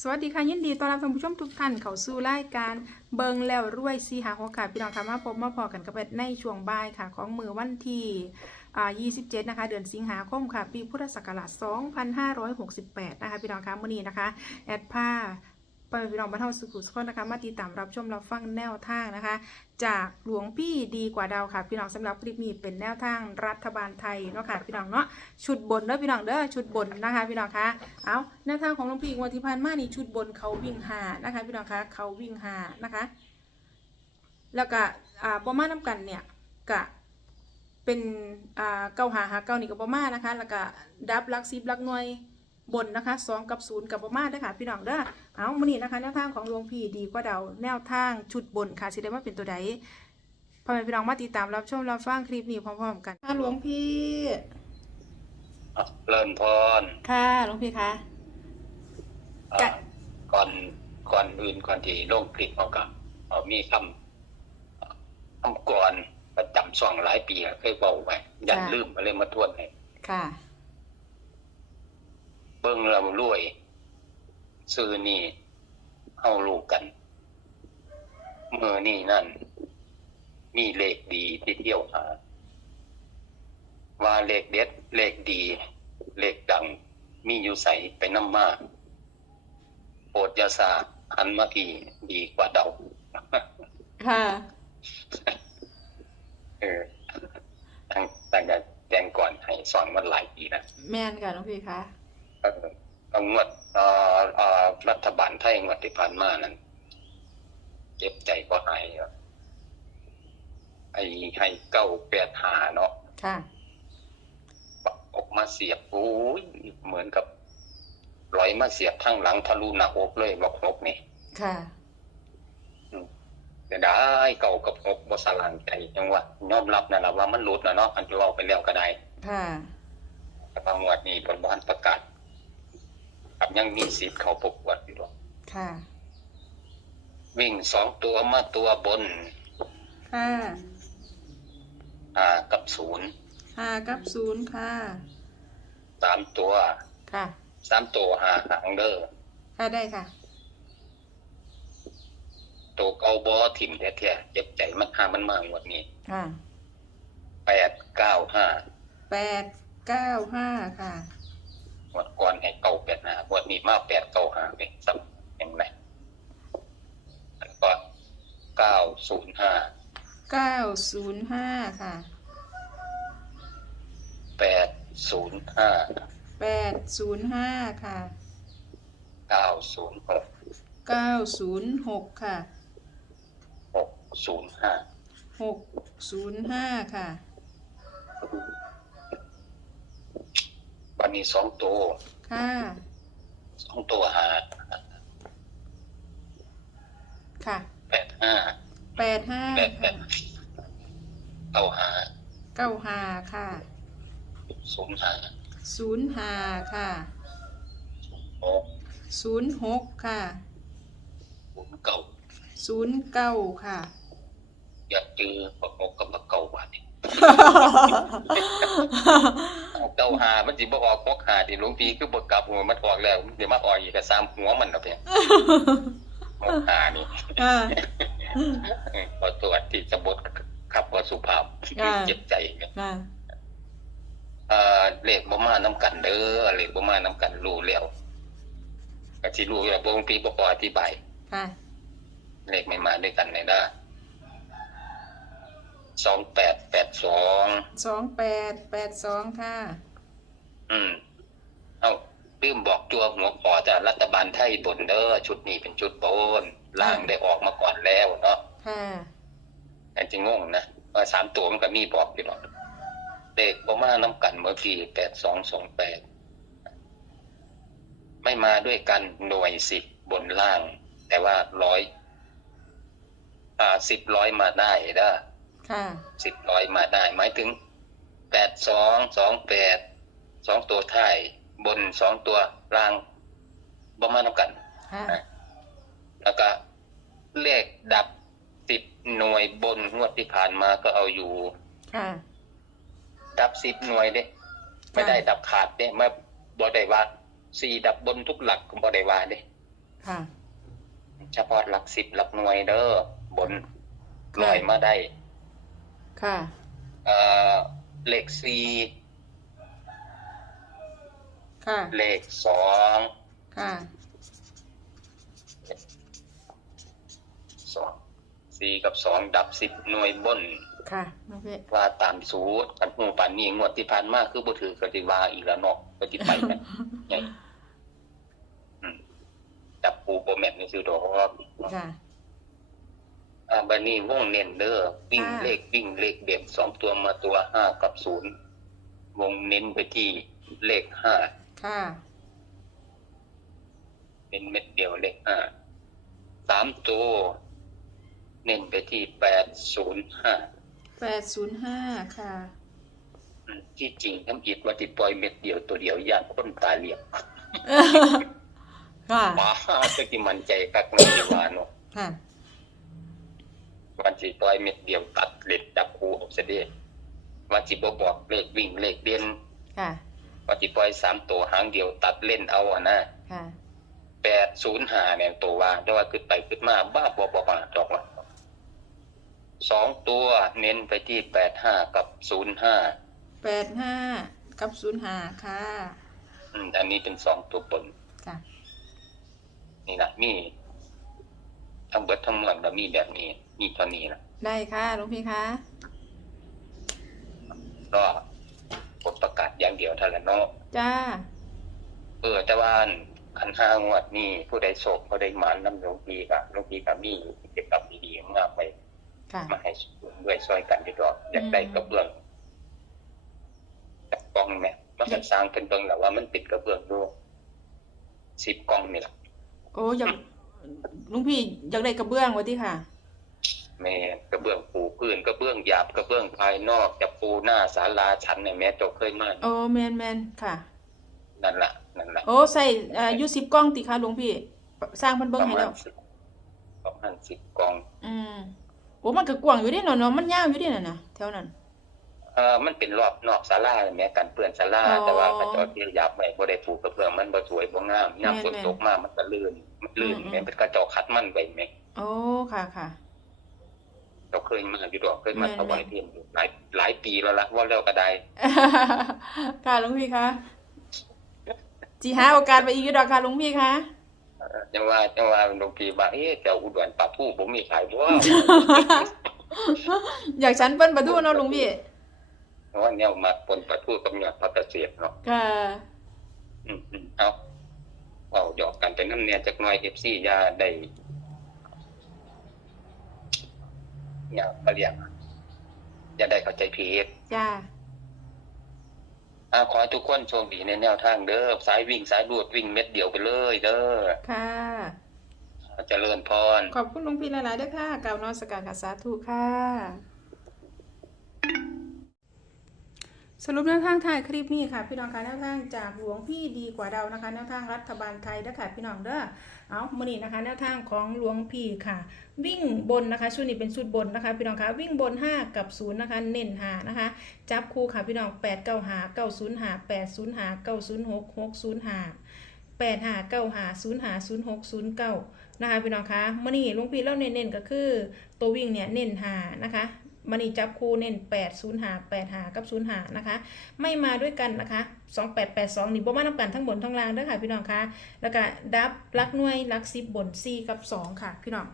สวัสดีค่ะยินดีต้อนรับท่านผู้ชมทุกท่านเข้าสู่รายการเบิงแล้วรวยซีหาหัวค่ะพี่น้องค่ะมาพบมาพอกันกับในช่วงบ่ายค่ะ ของมือวันที่อ่า27 นะคะ เดือนสิงหาคมค่ะ ปีพุทธศักราช2568 นะคะ พี่น้องค่ะมื่อนี้นะคะ แอดผ้า ไปพี่น้องบรรเทาสุขุสุขนนะคะมาติดตามรับชมรับฟังแนวทางนะคะ จากหลวงพี่ดีกว่าดาวค่ะ พี่น้องสำหรับคลิปนี้เป็นแนวทางรัฐบาลไทยเนาะค่ะพี่น้องเนาะชุดบนเด้อพี่น้องเด้อชุดบนนะคะ พี่น้องคะเอาแนวทางของหลวงพี่งวดที่ผ่านมานี่ชุดบนเขาวิ่งหานะคะ พี่น้องคะเขาวิ่งหานะคะ แล้วก็อ่าประมาณน้ำกันเนี่ยกะเป็นอ่าเก้าหาหาเก้านี่กับประมาณนะคะ แล้วก็ดับลักซิบลักหน่วย บนนะคะสองกับศูนย์กับประมาณเด้อค่ะพี่น้องเด้อเอามื่อนี้นะคะแนวทางของหลวงพี่ดีกว่าเดาแนวทางชุดบนค่ะสิได้มาเป็นตัวใดพ่อแม่พี่น้องมาติดตามรับชมรับฟังคลิปนี้พร้อมๆกันค่ะหลวงพี่อะเริ่มพรค่ะหลวงพี่คะอะจ้ะก่อนก่อนอื่นก่อนที่ลงคลิปเอากับเอามีคำคำก่อนประจำช่องหลายปีแล้วเคยบอกไว้อย่าลืมมาเลยมาทวนให้ค่ะ เบิ้งเรารวย ซื้อนี่เอาลูกกันเมื่อนี่นั่น มีเลขดีที่เที่ยวหาว่าเลขเด็ด เลขดี เลขดัง มีอยู่ใส่ไปน้ำมากโปรดอยาสาหันมาทีดีกว่าเดาค่ะเออตั้งตั้งแต่แจ้งก่อนให้สอนมันหลายปีนะแม่นค่ะหลวงพี่คะเออเอา งวดเอ่อเอ่อรัฐบาลไทยงวดที่ผ่านมานั้นเจ็บใจก็หายอะไอ้ให้เก้าแปดหาเนาะค่ะออกมาเสียบโอ้ยเหมือนกับร้อยมาเสียบทั้งหลังทะลุหน้าอกเลยบอกหกนี่ค่ะแต่ได้เก่ากับหกบสลางใจยังว่ายอมรับนั่นะว่ามันหลุดนะเนาะอันที่เราไปแล้วก็ได้ค่ะแต่บางงวดนี้ผลบ้านประกาศ กับยังมีสิทธิ์เขาประกวดอยู่หรอกค่ะ วิ่งสองตัวมาตัวบนค่ะอ่ากับศูนย์ห้ากับศูนย์ค่ะ สามตัวค่ะ สามตัวหาหางเด้อค่ะได้ค่ะ ตัวเกาบอถิ่มแท้ๆเจ็บใจมันหามันมากงวดนี้ค่ะแปดเก้าห้าแปดเก้าห้าค่ะงวดก่อนให้ ดนี้มาแปดเก้าห้าเป็นสัมเห็นไหมแล้วก็เก้าศูนย์ห้าเก้าศูนย์ห้าค่ะแปดศูนย์ห้าแปดศูนย์ห้าค่ะเก้าศูนย์หกเก้าศูนย์หกค่ะหกศูนย์ห้าหกศูนย์ห้าค่ะวันนี้สองตัวค่ะ สองตัวหาค่ะแปดห้าแปดห้าแปดแปค่ะดเก้าหาเก้าห้าค่ะศูนย์หาศูนย์ห้าค่ะหกศูนย์หกค่ะศูนย์เก้าศูนย์เก้าค่ะ อยากเจอประกบกับประเก่าบาดนี้เก้าหามันสิบ่ออกพกหาที่หลวงพี่คือบ่กลับหัวมันออกแล้วมันสิมาออกอีกก็สามหัวมันเนาะเพียงหกหานี่ค่ะเออพอตรวจที่สะบดครับว่าสุภาพอ่าเจ็บใจเนี่ยค่ะเอ่อเลขบ่มานํกันเด้อเลขบ่มานํกันรู้แล้วก็สิรู้แล้วบ่หลวงพี่บ่ขออธิบายค่ะเลขไม่มาด้วยกันเลยนะสองแปดแปดสองสองแปดแปดสองค่ะ อืม เอ้าลืมบอกตัวหัวขอจะรัฐบาลไทยบนเด้อชุดนี้เป็นชุดบนล่างได้ออกมาก่อนแล้วเนาะค่ะอันจะงงนะว่าสามตัวมันก็มีบอกอยู่หรอกเลขประมาณน้ำกันเมื่อกี้แปดสองสองแปดไม่มาด้วยกันหน่วยสิบบนล่าง แต่ว่าร้อยอ่าสิบร้อยมาได้เด้อค่ะสิบร้อยมาได้หมายถึงแปดสองสองแปด สองตัวท้ายบนสองตัวล่างประมาณเท่ากันค่ะแล้วก็เลขดับสิบหน่วยบนงวดที่ผ่านมาก็เอาอยู่ค่ะดับสิบหน่วยเด้ไม่ได้ดับขาดเด้ไม่บ่ได้ว่าสี่ดับบนทุกหลักก็บ่ได้ว่าเด้ค่ะเฉพาะหลักสิบหลักหน่วยเด้อบนค่ะลอยมาได้ ค่ะ เอ่อเลขสี่ ค่ะ เลขสองค่ะ สองสี่กับสองดับสิบหน่วยบน ค่ะน้องพี่ว่าตามสูตรกันหูปานนี้งวดที่ผ่านมาคือบ่ถือกติวาอีกแล้วเนาะก็สิไปกันไงอืมจับปูโปแมนนี่คือดอกค่ะอ่าบัดนี้วงเน้นเด้อวิ่งค่ะเลขวิ่งเลขเด่นสองตัวมาตัวห้ากับศูนย์วงเน้นไปที่เลขห้า ค่ะ เป็นเม็ดเดียวเลขห้าสามตัวเน้นไปที่แปดศูนย์ห้าแปดศูนย์ห้าค่ะ ที่จริงทำอิดว่าติปล่อยเม็ดเดียวตัวเดียวย่านคนตายเหลี่ยมค่ะว้าจะกิมันใจกักนี่ว่าเนาะค่ะวันสิปล่อยเม็ดเดียวตัดเล็ดจับคูออกเสยเด็วันสิบ่บอกเลขวิ่งเลขเด่นค่ะ วันสิปล่อยสามตัวหางเดียวตัดเล่นเอาอะนะค่ะแปดศูนย์หาเนี่ยตัววางแต่ว่าขึ้นไปขึ้นมาบ้าบอบอบาดอกว่าสองตัวเน้นไปที่แปดห้ากับศูนย์ห้าแปดห้ากับศูนย์ห้าค่ะอันนี้เป็นสองตัวบนค่ะนี่นะมีทั้งเบิดทั้งมวลแล้วมีแบบนี้ มีเท่านี้นะได้ค่ะหลวงพี่คะก็กดประกาศ อย่างเดียวเท่านั้นเนาะจ้า เออ แต่ว่าขันห้างวดนี่ผู้ใดโศกผู้ใดหมานน้ำหลวงพีกับหลวงพีกับมีกิจกรรมดีๆงามไปค่ะมาให้ด้วยช่วยกันดีดอกอยากได้กระเบื้องจากกล่องเนี่ยมันจะสร้างเป็นเบิ่งแล้วว่ามันติดกระเบื้องด้วยสิบกล่องนี่แหละโอ้อยากหลุงพี่อยากได้กระเบื้องไว้ที่ค่ะ แม่กระเบื้องปูพื้นกระเบื้องหยาบกระเบื้องภายนอกจะปูหน้าศาลาชั้นเนี่ยแม่เจาเคยมาโอ้แมนแมนค่ะ นั่นแหละนั่นแหละโอ้ใส่อายุสิบกล้องติค่ะหลวงพี่ สร้างเพันปเบิ้งระให้มาแล้ณวสิบประมาณสิบกล่อง อืมโอ้มันก็กว้างอยู่เดิเนาะเนาะมันยาวอยู่เดิน่ะนะแถวนั้นเอ่อมันเป็นรอบนอกศาลาแม่กันเปื้อนศาลาอ๋อแต่ว่ากระจกที่หยาบไว้บ่ได้ปูกระเบื้องมันบ่สวยบ่งามยามแม่นฝนตกมามันก็ลื่นมันลื่นอืมแม่เป็นกระจกคัดมันไว้แม่โอ้ค่ะค่ะ เราเคยมาอยู่ดอกเคยมาแม่นถวายเทียนอยู่หลายหลายปีแล้วละว่าแล้วก็ได้ค่ะหลวงพี่คะจีหาโอกาสไปอีกอยู่ดอกค่ะหลวงพี่คะเอ่อจังว่าจังว่าหลวงพี่ว่าเอ๊ะแต่อุดรปลาผู้ผมมีขายบ่อยากฉันเปิ้นประตูเนาะหลวงพี่เพราะว่าแนวมาปนปลาทูกับยอดผักกระเสียดเนาะค่ะอืมอืมเอาเอาหยอกกันเป็นน้ำเนียจักหน่อย FC อย่าได้ อย่ามาเรียกอย่าได้เข้าใจผิดจ้าอ่าขอให้ทุกคนโชคดีในแนวทางเด้อสายวิ่งสายรูดวิ่งเม็ดเดียวไปเลยเด้อค่ะเจริญพร ขอบคุณหลวงพี่หลายๆด้วยค่ะกล่าวนอนสการค่ะสาธุค่ะ สรุปแนวทางถ่ายคลิปนี้ค่ะ พี่น้องคะแนวทางจากหลวงพี่ดีกว่าเรานะคะแนวทางรัฐบาลไทยนะคะพี่น้องเด้อเอามื่อนี้นะคะ แนวทางของหลวงพี่ค่ะ วิ่งบนนะคะชุดนี้เป็นชุดบนนะคะ พี่น้องคะวิ่งบน 5 กับ0นะคะเน้นหานะคะ จับคู่ค่ะพี่น้อง8 9หา9 0หา8 0หา9 0 6 6 0หา8หา9หา0หา0 6 0 9นะคะพี่น้องคะมื่อนี้หลวงพี่เล่าเน้นๆก็คือตัววิ่งเนี่ยเน้นหานะคะ มันนี่จับคู่เน้น8 0หา8หากับ0หานะคะ ไม่มาด้วยกันนะคะ2882นี่บ่มาน้ำกันทั้งบนทั้งล่างด้อค่ะพี่น้องคะแล้วก็ดับลักหน่วยลักซิบบน4กับ2ค่ะ พี่น้อง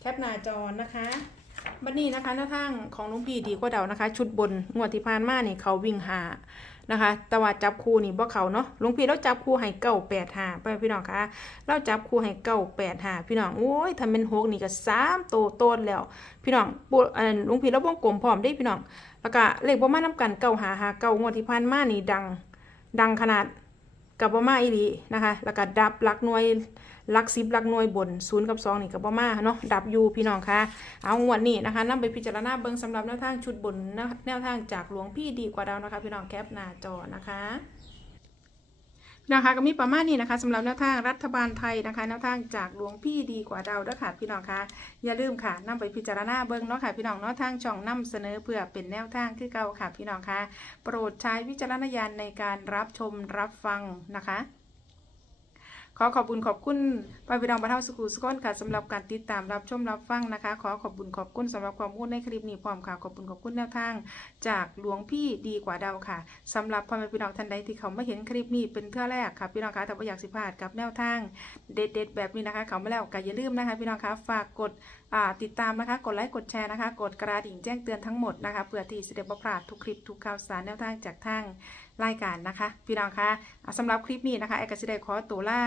แคปหน้าจอนะคะบัดนี้นะคะหน้าทางของลุงพีดีกว่าเดานะคะ ชุดบนงวดที่ผ่านมาเนี่ยเขาวิ่งหา นะคะแต่ว่าจับคู่นี่บ่เขาเนาะลุงพี่เราจับคู่ให้เก้าแปดหาไปพี่น้องคะเราจับคู่ให้เก้าแปดหาพี่น้องโอ้ยทำเป็นหกนี่ก็สามโตโต้นแล้ว พี่น้องปูอันลุงพี่เราวงกลมพร้อมได้พี่น้องแล้วก็เลขบ่มานํกันเก้าหาหาเก้างวดที่ผ่านมานี่ดัง ดังขนาด กับบ่มาอีหลีนะคะแล้วก็ดับลักหน่วยลักซิบลักหน่วยบนศูนย์กับสองนี่กับบ่มาเนาะดับยูพี่น้องคะเอางวดนี้นะคะนำไปพิจารณาเบิ่งสำหรับแนวทางชุดบนแนวแนวทางจากหลวงพี่ดีกว่าดาวนะคะ พี่น้องแคปหน้าจอนะคะ นะคะก็มีประมาณนี้นะคะสำหรับแนวทางรัฐบาลไทยนะคะแนวทางจากหลวงพี่ดีกว่าเดาด้วยค่ะพี่น้องคะอย่าลืมค่ะนำไปพิจารณาเบิ้งเนาะค่ะพี่น้องเนาะทางช่องนำเสนอเพื่อเป็นแนวทางคือเก่าค่ะพี่น้องคะโปรดใช้วิจารณญาณในการรับชมรับฟังนะคะ ขอขอบคุณขอบคุณพ่อพี่น้องบรรเทาสุขุสุขนค่ะสำหรับการติดตามรับชมรับฟังนะคะ ขอขอบคุณขอบคุณสำหรับความพูดในคลิปนี้พร้อมค่ะขอบคุณขอบคุณแนวทาง จากหลวงพี่ดีกว่าเดาค่ะสำหรับพ่อแม่พี่น้องท่านใดที่เขาไม่เห็นคลิปนี้เป็นเทื่อแรกค่ะพี่น้องคะแต่ว่าอยากสิพลาดกับแนวทาง เด็ดๆแบบนี้นะคะ เขาไมาแล้วก็อย่าลืมนะคะ พี่น้องคะฝากกดติดตามนะคะ กดไลค์กดแชร์นะคะ กดกระดิ่งแจ้งเตือนทั้งหมดนะคะเพื่อที่จะได้บ่พลาดทุกคลิปทุกข่าวสารแนวทางจากทาง รายการนะคะ พี่น้องคะอ่าสำหรับคลิปนี้นะคะแอร์กสิได้ขอตัวล่า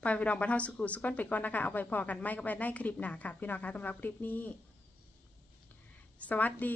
ไปพี่น้องบรรเทาสุขุสุขนไปก่อนนะคะ เอาไปพอกันไม่ก็ไปในคลิปหน้าค่ะ พี่น้องคะสำหรับคลิปนี้ สวัสดี